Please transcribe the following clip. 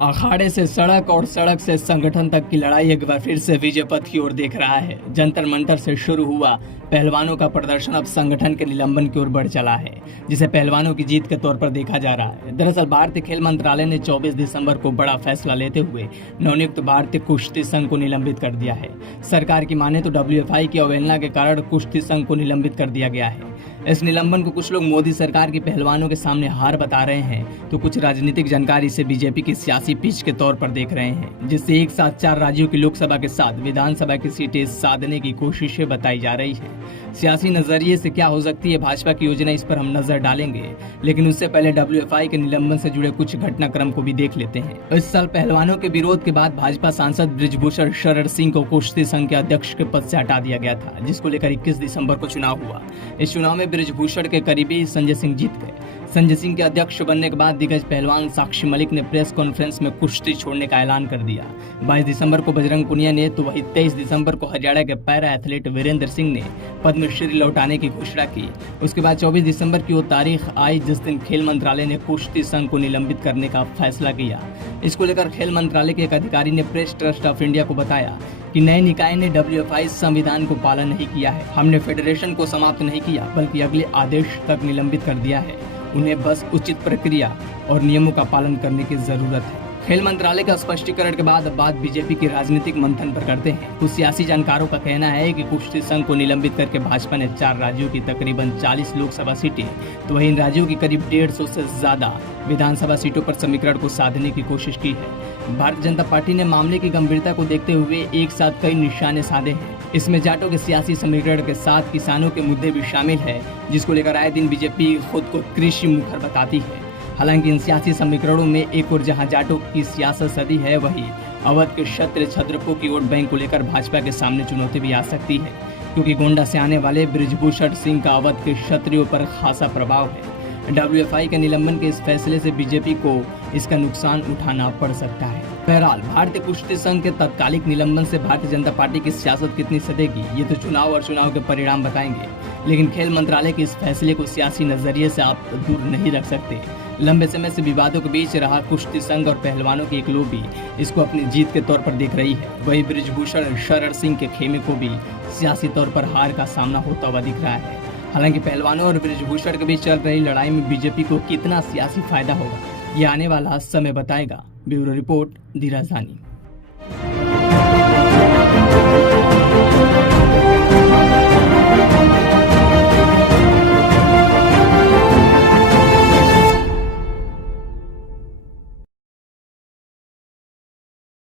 अखाड़े से सड़क और सड़क से संगठन तक की लड़ाई एक बार फिर से विजय पथ की ओर देख रहा है। जंतर मंतर से शुरू हुआ पहलवानों का प्रदर्शन अब संगठन के निलंबन की ओर बढ़ चला है, जिसे पहलवानों की जीत के तौर पर देखा जा रहा है। दरअसल भारतीय खेल मंत्रालय ने 24 दिसंबर को बड़ा फैसला लेते हुए नवनियुक्त भारतीय कुश्ती संघ को निलंबित कर दिया है। सरकार की माने तो WFI की अवहेलना के कारण कुश्ती संघ को निलंबित कर दिया गया है। इस निलंबन को कुछ लोग मोदी सरकार की पहलवानों के सामने हार बता रहे हैं, तो कुछ राजनीतिक जानकार इसे बीजेपी की सियासी पिच के तौर पर देख रहे हैं, जिससे एक साथ 4 राज्यों की लोकसभा के साथ विधानसभा की सीटें साधने की कोशिशें बताई जा रही है। सियासी नजरिए से क्या हो सकती है भाजपा की योजना, इस पर हम नजर डालेंगे, लेकिन उससे पहले WFI के निलंबन से जुड़े कुछ घटनाक्रम को भी देख लेते हैं। इस साल पहलवानों के विरोध के बाद भाजपा सांसद बृजभूषण शरण सिंह को कुश्ती संघ के अध्यक्ष के पद से हटा दिया गया था, जिसको लेकर 21 दिसंबर को चुनाव हुआ। इस चुनाव में बृजभूषण के करीबी संजय सिंह जीत गए। संजय सिंह के अध्यक्ष बनने के बाद दिग्गज पहलवान साक्षी मलिक ने प्रेस कॉन्फ्रेंस में कुश्ती छोड़ने का ऐलान कर दिया। 22 दिसंबर को बजरंग पुनिया ने, तो वही 23 दिसंबर को हरियाणा के पैरा एथलीट वीरेंद्र सिंह ने पद्मश्री लौटाने की घोषणा की। उसके बाद 24 दिसंबर की वो तारीख आई जिस दिन खेल मंत्रालय ने कुश्ती संघ को निलंबित करने का फैसला किया। इसको लेकर खेल मंत्रालय के एक अधिकारी ने प्रेस ट्रस्ट ऑफ इंडिया को बताया कि नए निकाय ने WFI संविधान को पालन नहीं किया है। हमने फेडरेशन को समाप्त नहीं किया, बल्कि अगले आदेश तक निलंबित कर दिया है। उन्हें बस उचित प्रक्रिया और नियमों का पालन करने की जरूरत है। खेल मंत्रालय का स्पष्टीकरण के बाद अब बात बीजेपी की राजनीतिक मंथन पर करते हैं। कुछ सियासी जानकारों का कहना है कि कुश्ती संघ को निलंबित करके भाजपा ने 4 राज्यों की तकरीबन 40 लोकसभा सीटें, तो वहीं इन राज्यों की करीब 150 से ज्यादा विधानसभा सीटों पर समीकरण को साधने की कोशिश की है। भारतीय जनता पार्टी ने मामले की गंभीरता को देखते हुए एक साथ कई निशाने साधे हैं। इसमें जाटों के सियासी समीकरण के साथ किसानों के मुद्दे भी शामिल है, जिसको लेकर आए दिन बीजेपी खुद को कृषि मुखर बताती है। हालांकि इन सियासी समीकरणों में एक और जहां जाटों की सियासत सदी है, वहीं अवध के क्षत्रिय छत्रपों की वोट बैंक को लेकर भाजपा के सामने चुनौती भी आ सकती है, क्योंकि गोंडा से आने वाले बृजभूषण सिंह का अवध के क्षत्रियों पर खासा प्रभाव है। WFI के निलंबन के इस फैसले से बीजेपी को इसका नुकसान उठाना पड़ सकता है। बहरहाल भारतीय कुश्ती संघ के तत्कालिक निलंबन से भारतीय जनता पार्टी की सियासत कितनी सधेगी, ये तो चुनाव और चुनाव के परिणाम बताएंगे। लेकिन खेल मंत्रालय के इस फैसले को सियासी नजरिए से आप दूर नहीं रख सकते। लंबे समय से विवादों के बीच रहा कुश्ती संघ और पहलवानों की एक लोबी इसको अपनी जीत के तौर पर देख रही है। वही बृजभूषण शरण सिंह के खेमे को भी सियासी तौर पर हार का सामना होता हुआ दिख रहा है। हालांकि पहलवानों और बृजभूषण के बीच चल रही लड़ाई में बीजेपी को कितना सियासी फायदा होगा, ये आने वाला समय बताएगा। ब्यूरो रिपोर्ट, दी राजधानी।